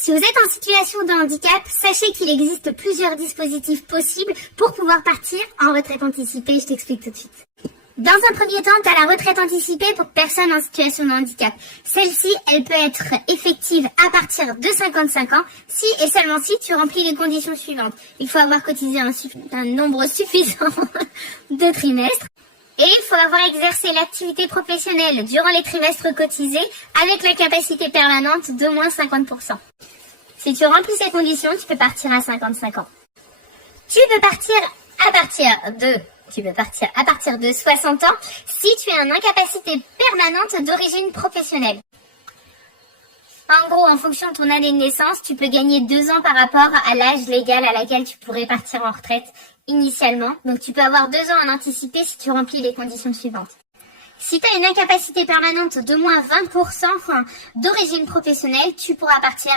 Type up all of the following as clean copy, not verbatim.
Si vous êtes en situation de handicap, sachez qu'il existe plusieurs dispositifs possibles pour pouvoir partir en retraite anticipée. Je t'explique tout de suite. Dans un premier temps, tu as la retraite anticipée pour personnes en situation de handicap. Celle-ci, elle peut être effective à partir de 55 ans, si et seulement si tu remplis les conditions suivantes. Il faut avoir cotisé un nombre suffisant de trimestres. Et il faut avoir exercé l'activité professionnelle durant les trimestres cotisés avec la capacité permanente d'au moins 50%. Si tu remplis ces conditions, tu peux partir à 55 ans. Tu peux partir à partir de 60 ans si tu as une incapacité permanente d'origine professionnelle. En gros, en fonction de ton année de naissance, tu peux gagner 2 ans par rapport à l'âge légal à laquelle tu pourrais partir en retraite initialement. Donc tu peux avoir 2 ans en anticipé si tu remplis les conditions suivantes. Si tu as une incapacité permanente d'au moins 20% d'origine professionnelle, tu pourras partir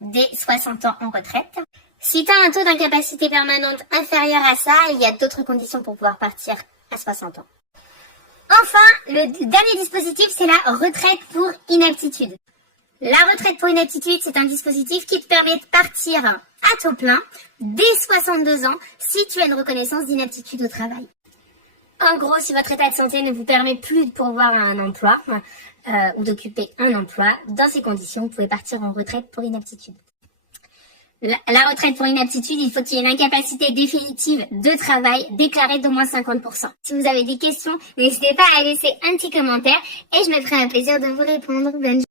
dès 60 ans en retraite. Si tu as un taux d'incapacité permanente inférieur à ça, il y a d'autres conditions pour pouvoir partir à 60 ans. Enfin, le dernier dispositif, c'est la retraite pour inaptitude. La retraite pour inaptitude, c'est un dispositif qui te permet de partir à taux plein dès 62 ans si tu as une reconnaissance d'inaptitude au travail. En gros, si votre état de santé ne vous permet plus de pourvoir un emploi ou d'occuper un emploi, dans ces conditions, vous pouvez partir en retraite pour inaptitude. La retraite pour inaptitude, il faut qu'il y ait une incapacité définitive de travail déclarée d'au moins 50%. Si vous avez des questions, n'hésitez pas à laisser un petit commentaire et je me ferai un plaisir de vous répondre. Bonne